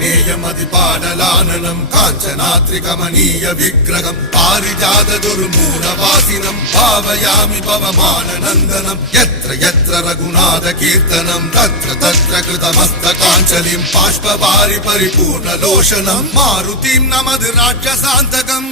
ఆంజనేయమది పాడలాననం కాంచనాత్రికమనీయ విగ్రహం పారిజాత దుర్మూలవాసినం భావయామి పవమాననందనం యత్ర యత్ర రఘునాథ కీర్తనం తత్ర తత్ర కృతమస్తకాంచలిం బాష్పవారి పరిపూర్ణ లోషనం మారుతిం నమద్ రాక్షసాంతకం